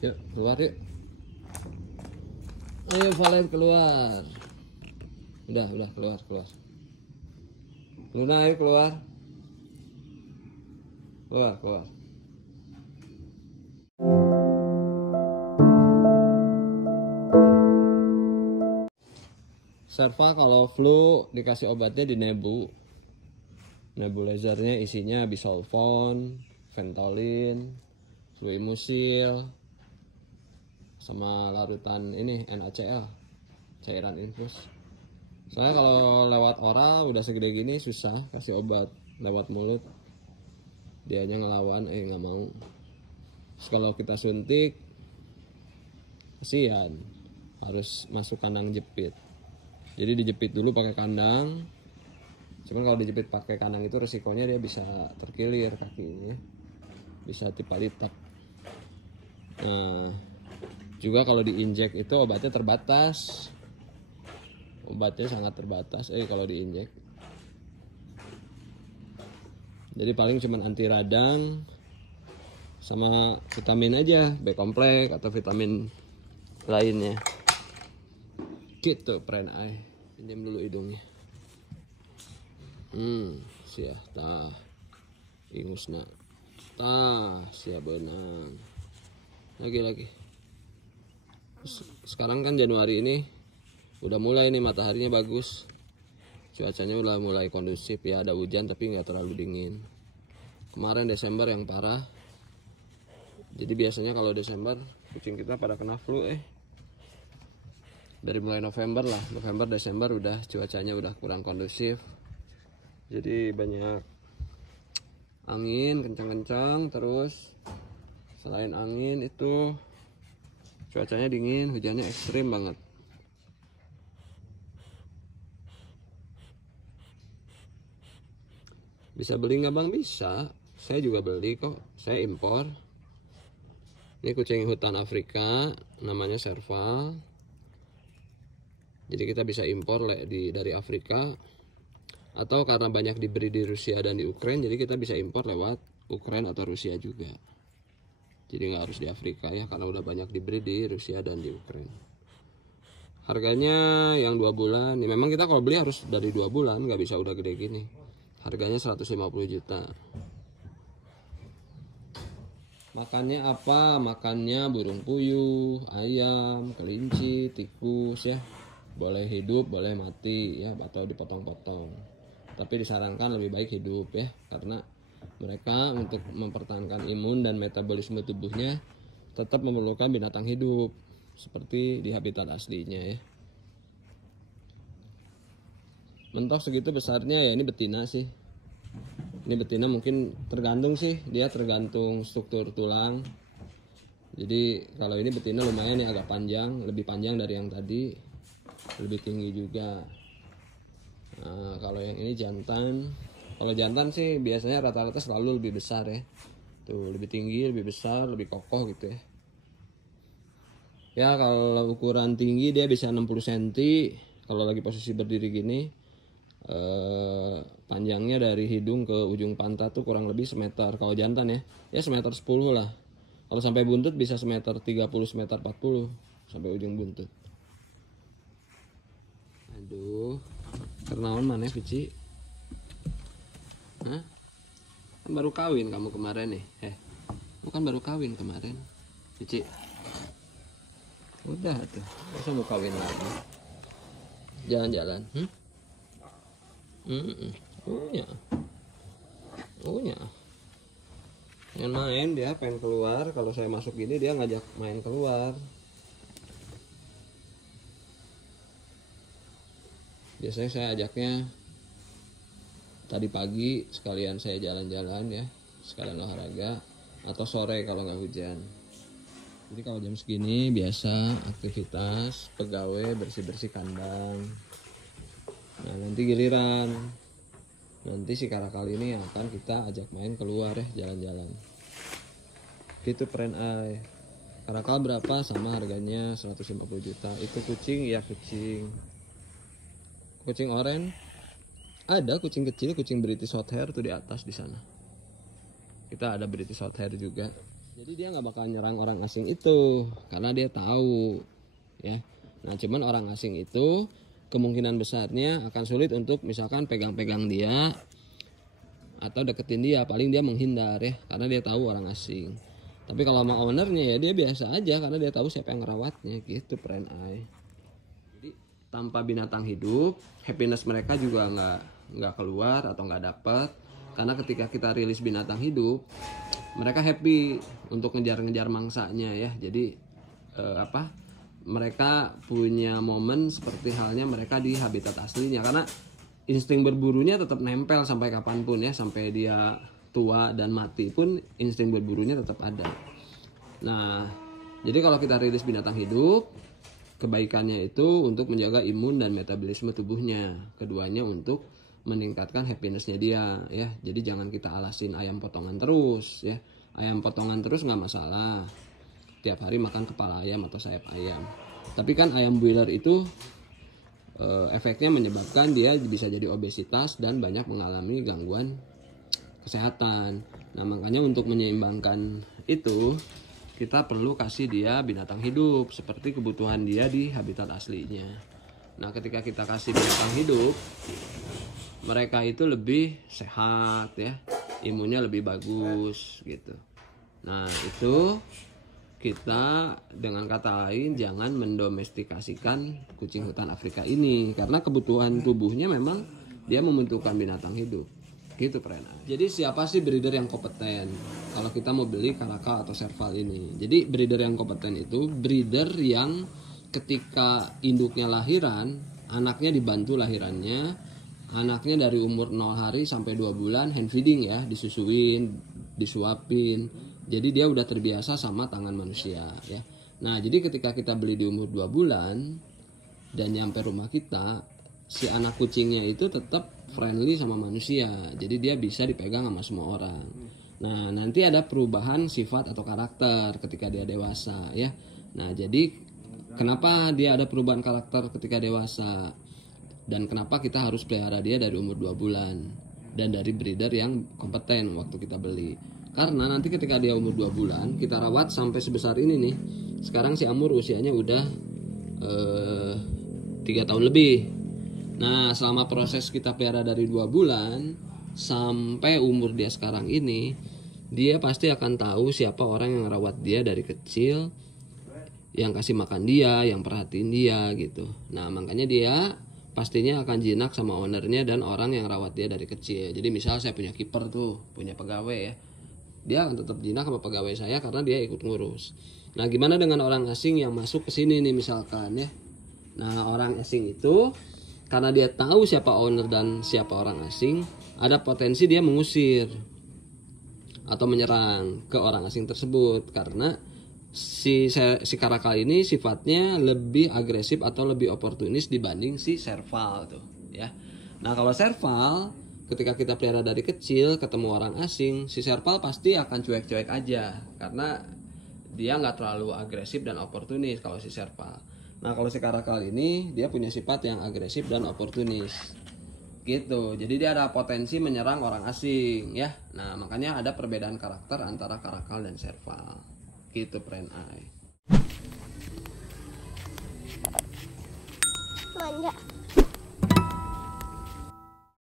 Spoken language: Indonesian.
Yuk, keluar yuk. Ayo Valen keluar. Udah keluar. Luna ayo keluar. Keluar. Serva kalau flu dikasih obatnya di nebulizernya isinya bisolvon, Ventolin, Fluimusil, sama larutan ini NaCl, cairan infus. Soalnya kalau lewat oral udah segede gini susah kasih obat lewat mulut, dianya ngelawan nggak mau. Terus kalau kita suntik kasihan, harus masuk kandang jepit. Jadi dijepit dulu pakai kandang. Cuman kalau dijepit pakai kandang itu resikonya dia bisa terkilir kakinya, bisa tipa-litap. Nah, juga kalau diinjek itu obatnya terbatas. Obatnya sangat terbatas kalau diinjek. Jadi paling cuman anti radang sama vitamin aja, B kompleks atau vitamin lainnya. Gitu, friend eye. Pinjam dulu hidungnya. Sia tah. Ingusna. Tah, sia benang. Lagi. Sekarang kan Januari ini udah mulai nih mataharinya bagus. Cuacanya udah mulai kondusif ya, ada hujan tapi nggak terlalu dingin. Kemarin Desember yang parah. Jadi biasanya kalau Desember kucing kita pada kena flu dari mulai November Desember udah cuacanya udah kurang kondusif, jadi banyak angin kencang-kencang. Terus selain angin itu cuacanya dingin, hujannya ekstrim banget. Bisa beli nggak bang? Bisa, saya juga beli kok, saya impor. Ini kucing hutan Afrika namanya Serval. Jadi kita bisa impor dari Afrika, atau karena banyak diberi di Rusia dan di Ukraina, jadi kita bisa impor lewat Ukraina atau Rusia juga. Jadi nggak harus di Afrika ya, karena udah banyak diberi di Rusia dan di Ukraina. Harganya yang 2 bulan, ya memang kita kalau beli harus dari 2 bulan, nggak bisa udah gede gini. Harganya 150 juta. Makannya apa? Makannya burung puyuh, ayam, kelinci, tikus ya. Boleh hidup, boleh mati ya, atau dipotong-potong. Tapi disarankan lebih baik hidup ya, karena mereka untuk mempertahankan imun dan metabolisme tubuhnya tetap memerlukan binatang hidup seperti di habitat aslinya ya. Mentok segitu besarnya ya, ini betina sih. Ini betina mungkin tergantung sih, dia tergantung struktur tulang. Jadi kalau ini betina lumayan nih, agak panjang, lebih panjang dari yang tadi. Lebih tinggi juga. Nah, kalau yang ini jantan. Kalau jantan sih biasanya rata-rata selalu lebih besar ya. Tuh, lebih tinggi, lebih besar, lebih kokoh gitu ya. Ya kalau ukuran tinggi dia bisa 60 cm. Kalau lagi posisi berdiri gini, panjangnya dari hidung ke ujung pantat tuh kurang lebih semeter. Kalau jantan ya semeter 10 lah. Kalau sampai buntut bisa semeter 30, semeter 40 sampai ujung buntut. Aduh, kenaon mana Vici? Hah? Kan baru kawin kamu kemarin nih. Bukan baru kawin kemarin, Vici. Udah tuh, masa mau kawin lagi? Jalan-jalan? Punya. Yang main dia pengen keluar. Kalau saya masuk gini dia ngajak main keluar. Biasanya saya ajaknya tadi pagi sekalian saya jalan-jalan ya, sekalian olahraga, atau sore kalau nggak hujan. Jadi kalau jam segini biasa aktivitas pegawai bersih-bersih kandang. Nah nanti giliran, nanti si Karakal ini akan kita ajak main keluar ya, jalan-jalan. Gitu friend eye. Karakal berapa? Sama harganya 150 juta. Itu kucing ya, kucing oranye. Ada kucing kecil, kucing British Shorthair tuh di atas di sana. Kita ada British Shorthair juga. Jadi dia nggak bakal nyerang orang asing itu karena dia tahu, ya. Nah, cuman orang asing itu kemungkinan besarnya akan sulit untuk misalkan pegang-pegang dia atau deketin dia, paling dia menghindar ya karena dia tahu orang asing. Tapi kalau sama ownernya ya dia biasa aja karena dia tahu siapa yang ngerawatnya gitu, friend eye. Jadi tanpa binatang hidup, happiness mereka juga nggak keluar atau nggak dapet, karena ketika kita rilis binatang hidup, mereka happy untuk ngejar-ngejar mangsanya ya. Jadi mereka punya momen seperti halnya mereka di habitat aslinya, karena insting berburunya tetap nempel sampai kapanpun ya, sampai dia tua dan mati pun insting berburunya tetap ada. Nah, jadi kalau kita rilis binatang hidup, kebaikannya itu untuk menjaga imun dan metabolisme tubuhnya, keduanya untuk meningkatkan happinessnya dia ya. Jadi jangan kita alasin ayam potongan terus ya. Ayam potongan terus nggak masalah, tiap hari makan kepala ayam atau sayap ayam. Tapi kan ayam broiler itu efeknya menyebabkan dia bisa jadi obesitas dan banyak mengalami gangguan kesehatan. Nah, makanya untuk menyeimbangkan itu kita perlu kasih dia binatang hidup seperti kebutuhan dia di habitat aslinya. Nah, ketika kita kasih binatang hidup, mereka itu lebih sehat ya, imunnya lebih bagus gitu. Nah, itu kita dengan kata lain jangan mendomestikasikan kucing hutan Afrika ini, karena kebutuhan tubuhnya memang dia membutuhkan binatang hidup gitu, friend. Jadi siapa sih breeder yang kompeten kalau kita mau beli Caracal atau Serval ini? Jadi breeder yang kompeten itu breeder yang ketika induknya lahiran, anaknya dibantu lahirannya, anaknya dari umur 0 hari sampai 2 bulan hand feeding ya, disusuin, disuapin. Jadi dia udah terbiasa sama tangan manusia ya. Nah, jadi ketika kita beli di umur 2 bulan dan nyampe rumah kita, si anak kucingnya itu tetap friendly sama manusia. Jadi dia bisa dipegang sama semua orang. Nah, nanti ada perubahan sifat atau karakter ketika dia dewasa ya. Nah, jadi kenapa dia ada perubahan karakter ketika dewasa? Dan kenapa kita harus pelihara dia dari umur 2 bulan dan dari breeder yang kompeten waktu kita beli? Karena nanti ketika dia umur 2 bulan kita rawat sampai sebesar ini nih. Sekarang si Amur usianya udah 3 tahun lebih. Nah, selama proses kita pelihara dari 2 bulan sampai umur dia sekarang ini, dia pasti akan tahu siapa orang yang rawat dia dari kecil, yang kasih makan dia, yang perhatiin dia gitu. Nah, makanya dia pastinya akan jinak sama ownernya dan orang yang rawat dia dari kecil. Jadi misal saya punya kiper tuh, punya pegawai ya, dia akan tetap jinak sama pegawai saya karena dia ikut ngurus. Nah, gimana dengan orang asing yang masuk ke sini nih misalkan ya? Nah, orang asing itu karena dia tahu siapa owner dan siapa orang asing, ada potensi dia mengusir atau menyerang ke orang asing tersebut, karena si Caracal ini sifatnya lebih agresif atau lebih oportunis dibanding si Serval tuh ya. Nah, kalau Serval ketika kita pelihara dari kecil ketemu orang asing, si Serval pasti akan cuek-cuek aja karena dia nggak terlalu agresif dan oportunis kalau si Serval. Nah, kalau si Caracal ini dia punya sifat yang agresif dan oportunis gitu. Jadi dia ada potensi menyerang orang asing ya. Nah, makanya ada perbedaan karakter antara Caracal dan Serval gitu, friend eye. Manja.